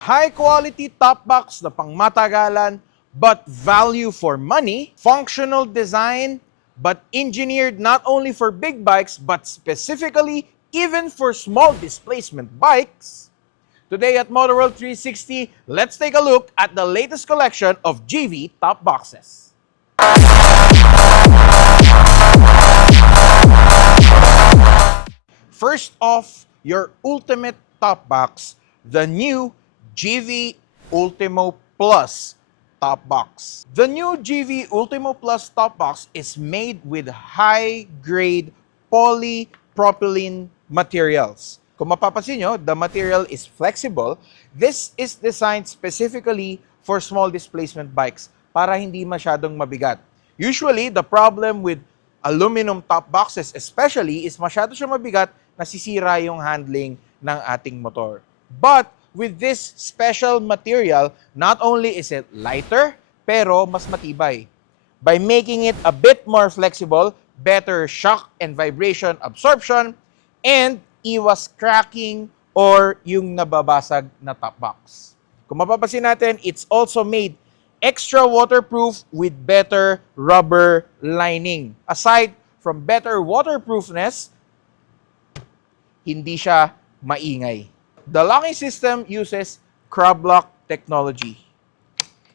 High-quality top box na pangmatagalan but value for money, functional design but engineered not only for big bikes but specifically even for small displacement bikes. Today at Motorworld 360, let's take a look at the latest collection of GV top boxes. First off, your ultimate top box, the new GV Ultimo Plus top box. The new GV Ultimo Plus top box is made with high-grade polypropylene materials. Kung mapapansin nyo, the material is flexible. This is designed specifically for small displacement bikes para hindi masyadong mabigat. Usually, the problem with aluminum top boxes especially is masyado siya mabigat, nasisira yung handling ng ating motor. But with this special material, not only is it lighter, pero mas matibay. By making it a bit more flexible, better shock and vibration absorption, and iwas cracking or yung nababasag na top box. Kung mapapansin natin, it's also made extra waterproof with better rubber lining. Aside from better waterproofness, hindi siya maingay. The locking system uses crab lock technology,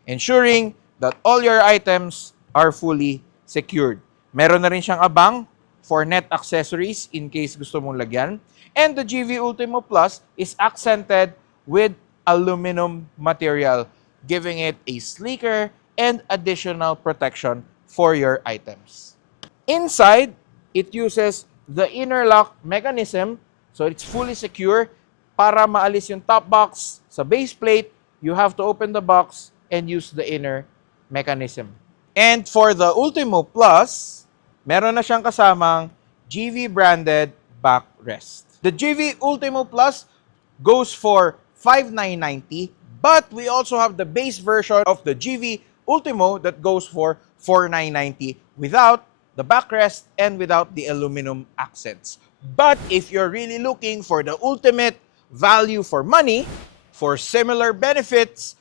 ensuring that all your items are fully secured. Meron na rin siyang abang for net accessories in case gusto mong lagyan. And the GV Ultimo Plus is accented with aluminum material, giving it a sleeker and additional protection for your items. Inside, it uses the inner lock mechanism, so it's fully secure. Para maalis yung top box sa base plate, you have to open the box and use the inner mechanism. And for the Ultimo Plus, meron na siyang kasamang GV branded backrest. The GV Ultimo Plus goes for $5,990, but we also have the base version of the GV Ultimo that goes for $4,990 without the backrest and without the aluminum accents. But if you're really looking for the ultimate value for money, for similar benefits,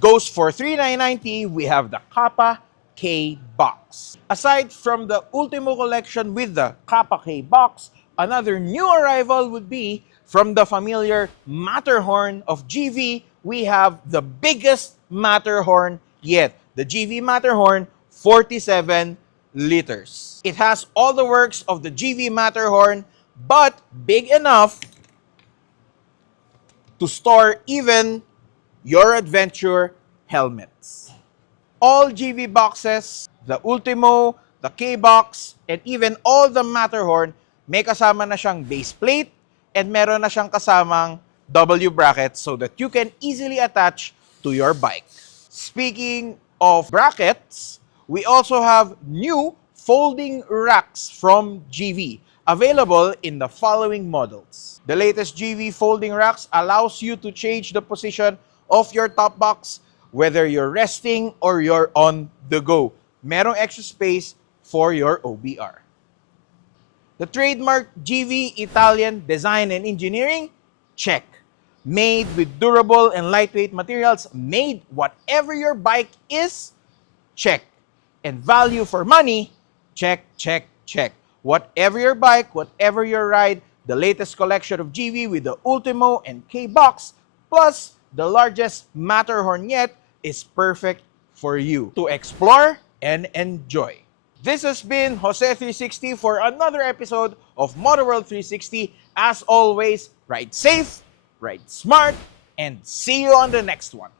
goes for $3,990, we have the Kappa K box. Aside from the Ultimo collection with the Kappa K box, another new arrival would be from the familiar Matterhorn of GV. We have the biggest Matterhorn yet, the GV Matterhorn 47 liters. It has all the works of the GV Matterhorn, but big enough to store even your adventure helmets. All GV boxes, the Ultimo, the K-Box, and even all the Matterhorn, may kasama na siyang base plate and meron na siyang kasamang W bracket so that you can easily attach to your bike. Speaking of brackets, we also have new folding racks from GV, available in the following models. The latest GV folding racks allows you to change the position of your top box whether you're resting or you're on the go. Merong extra space for your OBR. The trademark GV Italian design and engineering, check. Made with durable and lightweight materials, made whatever your bike is, check. And value for money, check, check, check. Whatever your bike, whatever your ride, the latest collection of GV with the Ultimo and K-Box, plus the largest Matterhorn yet, is perfect for you to explore and enjoy. This has been Jose360 for another episode of Motorworld 360. As always, ride safe, ride smart, and see you on the next one.